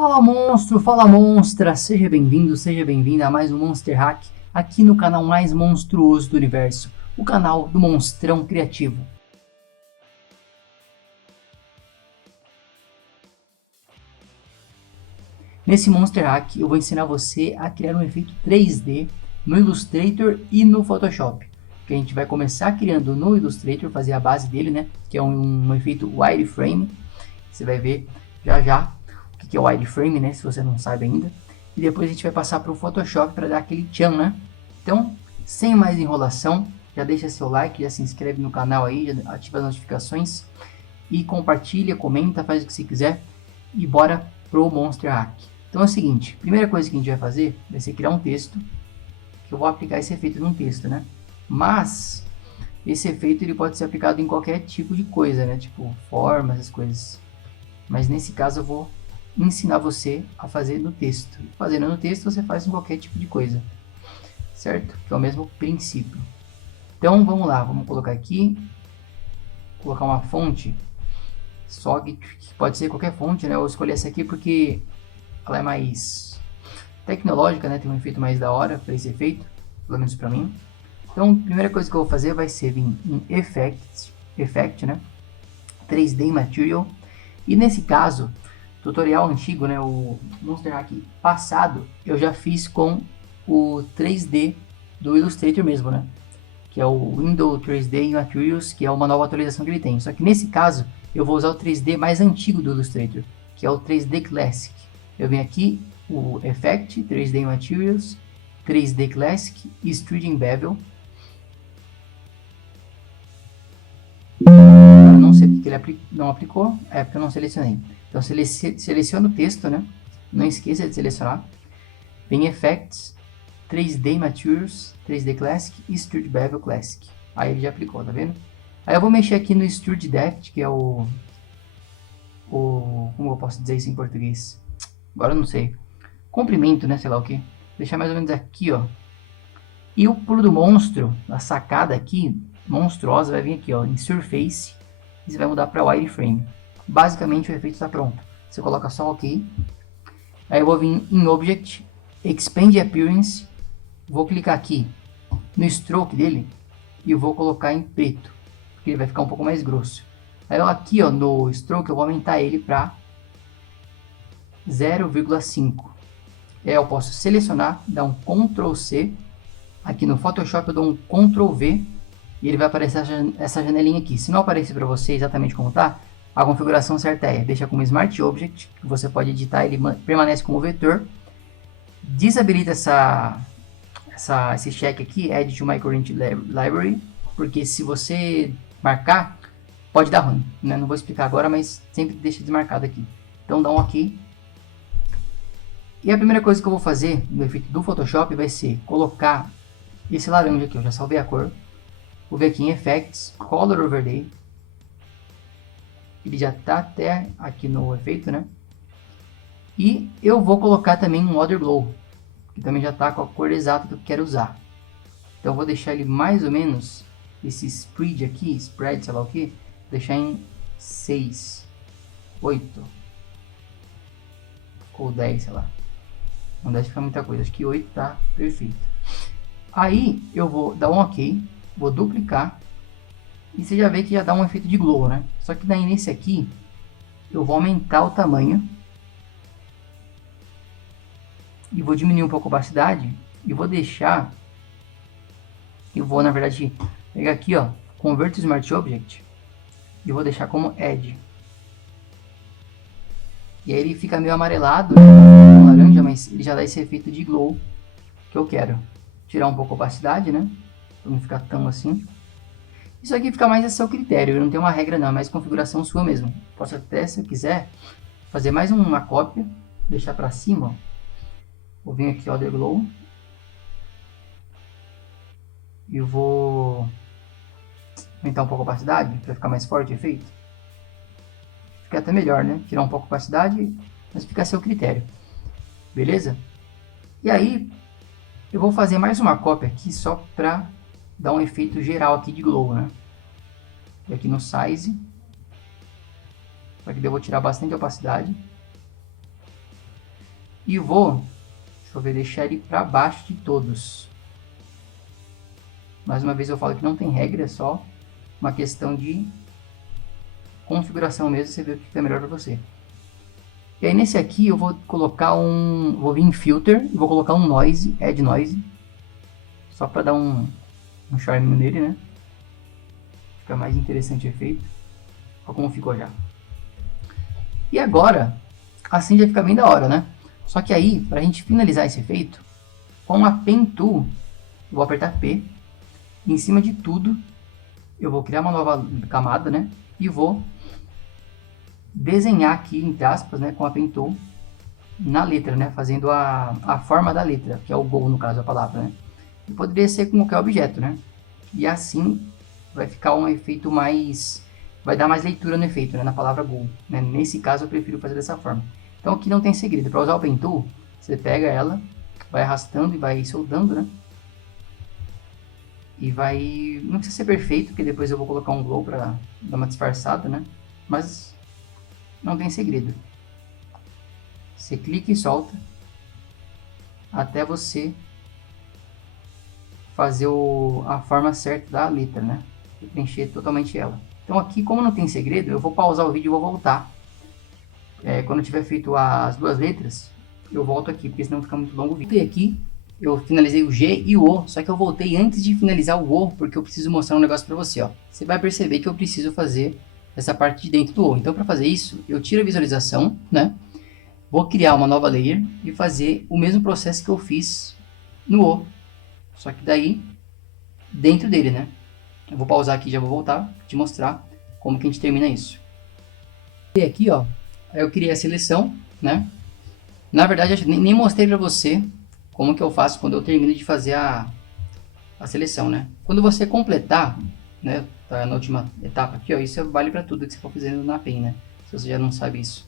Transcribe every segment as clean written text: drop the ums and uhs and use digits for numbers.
Fala monstro, fala monstra, seja bem-vindo, seja bem-vinda a mais um Monster Hack aqui no canal mais monstruoso do universo, o canal do Monstrão Criativo. Nesse Monster Hack eu vou ensinar você a criar um efeito 3D no Illustrator e no Photoshop. Que a gente vai começar criando no Illustrator, fazer a base dele, né? Que é um efeito wireframe. Você vai ver já já o que é o wireframe, né? Se você não sabe ainda. E depois a gente vai passar para o Photoshop para dar aquele tchan, né? Então, sem mais enrolação, já deixa seu like, já se inscreve no canal aí, já ativa as notificações e compartilha, comenta, faz o que você quiser e bora pro Monster Hack. Então é o seguinte, primeira coisa que a gente vai fazer vai ser criar um texto, que eu vou aplicar esse efeito num texto, né? Mas esse efeito ele pode ser aplicado em qualquer tipo de coisa, né? Tipo forma, essas coisas. Mas nesse caso eu vou ensinar você a fazer no texto. Fazendo no texto você faz em qualquer tipo de coisa, certo? Que é o mesmo princípio. Então vamos lá, vamos colocar aqui, colocar uma fonte, só que pode ser qualquer fonte, né? Eu escolhi essa aqui porque ela é mais tecnológica, né? Tem um efeito mais da hora para esse efeito, pelo menos para mim. Então, a primeira coisa que eu vou fazer vai ser vir em Effect, né? 3D Material. E nesse caso, tutorial antigo, né? O Monster Hack passado, eu já fiz com o 3D do Illustrator mesmo, né? Que é o Windows 3D Materials, que é uma nova atualização que ele tem. Só que nesse caso, eu vou usar o 3D mais antigo do Illustrator, que é o 3D Classic. Eu venho aqui, o Effect, 3D Materials, 3D Classic e Extruding Bevel. Eu não sei porque ele não aplicou, é porque eu não selecionei. Então seleciona o texto, né? Não esqueça de selecionar. Vem Effects, 3D Materials, 3D Classic e Extrude Bevel Classic. Aí ele já aplicou, tá vendo? Aí eu vou mexer aqui no Extrude Depth, que é como eu posso dizer isso em português? Agora eu não sei. Comprimento, né? Sei lá o que. Deixar mais ou menos aqui, ó. E o pulo do monstro, a sacada aqui, monstruosa, vai vir aqui, ó, em Surface. E você vai mudar para Wireframe. Basicamente o efeito está pronto. Você coloca só OK. Aí eu vou vir em Object, Expand Appearance. Vou clicar aqui no stroke dele e eu vou colocar em preto, porque ele vai ficar um pouco mais grosso. Aí aqui, ó, no stroke eu vou aumentar ele para 0,5. Eu posso selecionar, dar um Ctrl C. Aqui no Photoshop eu dou um Ctrl V e ele vai aparecer essa janelinha aqui. Se não aparecer para você exatamente como tá, a configuração certa é deixa como Smart Object, que você pode editar, ele permanece como vetor. Desabilita esse check aqui, Add to My Current Library, porque se você marcar, pode dar ruim, né? Não vou explicar agora, mas sempre deixa desmarcado aqui. Então dá um OK. E a primeira coisa que eu vou fazer no efeito do Photoshop vai ser colocar esse laranja aqui, eu já salvei a cor. Vou ver aqui em Effects, Color Overlay. Ele já está até aqui no efeito, né? E eu vou colocar também um Other Glow, que também já está com a cor exata que eu quero usar. Então eu vou deixar ele mais ou menos, esse spread aqui, sei lá o que, deixar em 6, 8 ou 10, sei lá. Não deve ficar muita coisa, acho que 8 tá perfeito. Aí eu vou dar um OK, vou duplicar e você já vê que já dá um efeito de glow, né? Só que daí nesse aqui eu vou aumentar o tamanho e vou diminuir um pouco a opacidade e vou deixar, eu vou na verdade pegar aqui, ó, Convert to Smart Object e vou deixar como Edge. E aí ele fica meio amarelado, né? Laranja, mas ele já dá esse efeito de glow que eu quero. Tirar um pouco a opacidade, né? Pra não ficar tão assim. Isso aqui fica mais a seu critério, eu não tenho uma regra não, é mais configuração sua mesmo. Posso até, se eu quiser, fazer mais uma cópia, deixar pra cima, ó. Vou vir aqui, Other Glow. E vou aumentar um pouco a opacidade, para ficar mais forte o efeito. Fica até melhor, né? Tirar um pouco a opacidade, mas fica a seu critério. Beleza? E aí, eu vou fazer mais uma cópia aqui, só para dar um efeito geral aqui de glow, né? E aqui no Size. Só que eu vou tirar bastante opacidade. E vou, deixa eu ver, deixar ele para baixo de todos. Mais uma vez eu falo que não tem regra, é só uma questão de configuração mesmo, você vê o que é melhor para você. E aí nesse aqui eu vou colocar vou vir em Filter e vou colocar um Noise, Add Noise, só para dar um charme nele, né? Fica mais interessante o efeito. Olha como ficou já. E agora, assim já fica bem da hora, né? Só que aí, para a gente finalizar esse efeito, com a Pen Tool, eu vou apertar P, e em cima de tudo, eu vou criar uma nova camada, né? E vou desenhar aqui, entre aspas, né, com a Pen Tool, na letra, né? Fazendo a forma da letra, que é o Go, no caso, a palavra, né? E poderia ser com qualquer objeto, né? E assim vai ficar um efeito mais... vai dar mais leitura no efeito, né? Na palavra Go, né? Nesse caso eu prefiro fazer dessa forma. Então aqui não tem segredo. Para usar o Pen Tool, você pega ela, vai arrastando e vai soldando, né? E vai... não precisa ser perfeito, porque depois eu vou colocar um glow para dar uma disfarçada, né? Mas não tem segredo. Você clica e solta até você fazer a forma certa da letra, né? E preencher totalmente ela. Então aqui, como não tem segredo, eu vou pausar o vídeo e vou voltar. Quando eu tiver feito as duas letras, eu volto aqui, porque senão fica muito longo o vídeo. E aqui, eu finalizei o G e o O, só que eu voltei antes de finalizar o O, porque eu preciso mostrar um negócio para você, ó. Você vai perceber que eu preciso fazer essa parte de dentro do O. Então, para fazer isso, eu tiro a visualização, né? Vou criar uma nova layer e fazer o mesmo processo que eu fiz no O. Só que daí, dentro dele, né? Eu vou pausar aqui e já vou voltar para te mostrar como que a gente termina isso. E aqui, ó, eu criei a seleção, né? Na verdade, eu nem mostrei para você como que eu faço quando eu termino de fazer a seleção, né? Quando você completar, né? Tá na última etapa aqui, ó, isso vale para tudo que você for fazendo na Pen, né? Se você já não sabe isso.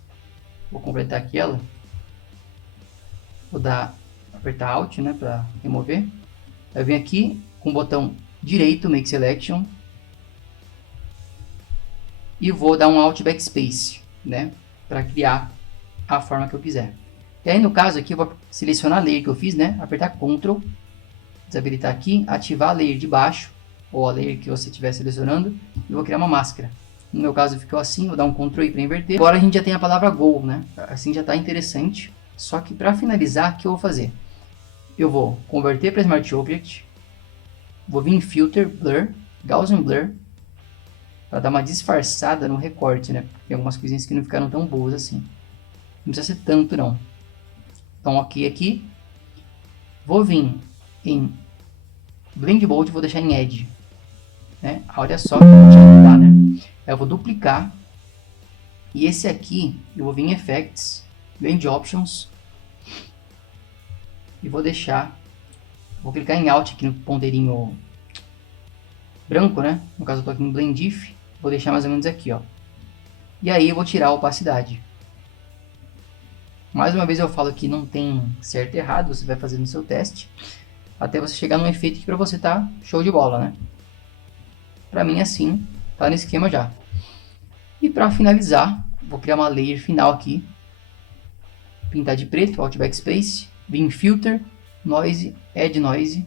Vou completar aqui ela. Vou apertar Alt, né? Para remover. Eu venho aqui com o botão direito, Make Selection. E vou dar um Alt Backspace, né? Para criar a forma que eu quiser. E aí no caso aqui eu vou selecionar a layer que eu fiz, né? Apertar Ctrl, desabilitar aqui, ativar a layer de baixo, ou a layer que você estiver selecionando, e vou criar uma máscara. No meu caso ficou assim, vou dar um Ctrl I para inverter. Agora a gente já tem a palavra Go, né? Assim já está interessante. Só que para finalizar, o que eu vou fazer? Eu vou converter para Smart Object, vou vir em Filter, Blur, Gaussian Blur, para dar uma disfarçada no recorte, né? Tem algumas coisinhas que não ficaram tão boas assim. Não precisa ser tanto não. Então ok aqui. Vou vir em Blend Mode, vou deixar em Edge. Né? Olha só que eu vou te ajudar, né? Eu vou duplicar. E esse aqui, eu vou vir em Effects, Blend Options. E vou deixar... vou clicar em Alt aqui no ponteirinho branco, né? No caso eu estou aqui no Blend If. Vou deixar mais ou menos aqui, ó. E aí eu vou tirar a opacidade. Mais uma vez eu falo que não tem certo e errado, você vai fazer no seu teste, até você chegar num efeito que para você tá show de bola, né? Para mim assim, tá no esquema já. E para finalizar, vou criar uma layer final aqui, pintar de preto, Alt Backspace, vir em Filter, Noise, Add Noise,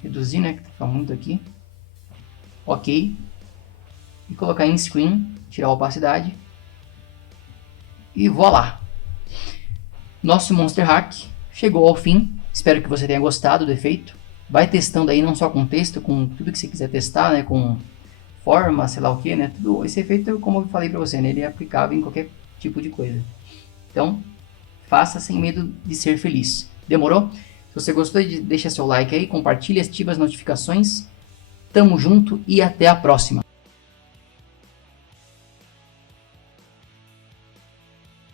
reduzir, né, que tá muito aqui, ok, e colocar em Screen, tirar a opacidade. E voilá! Nosso Monster Hack chegou ao fim. Espero que você tenha gostado do efeito. Vai testando aí não só com texto, com tudo que você quiser testar, né? Com forma, sei lá o que, né? Tudo, esse efeito, como eu falei para você, né? Ele é aplicável em qualquer tipo de coisa. Então, faça sem medo de ser feliz. Demorou? Se você gostou, deixa seu like aí, compartilha, ativa as notificações. Tamo junto e até a próxima!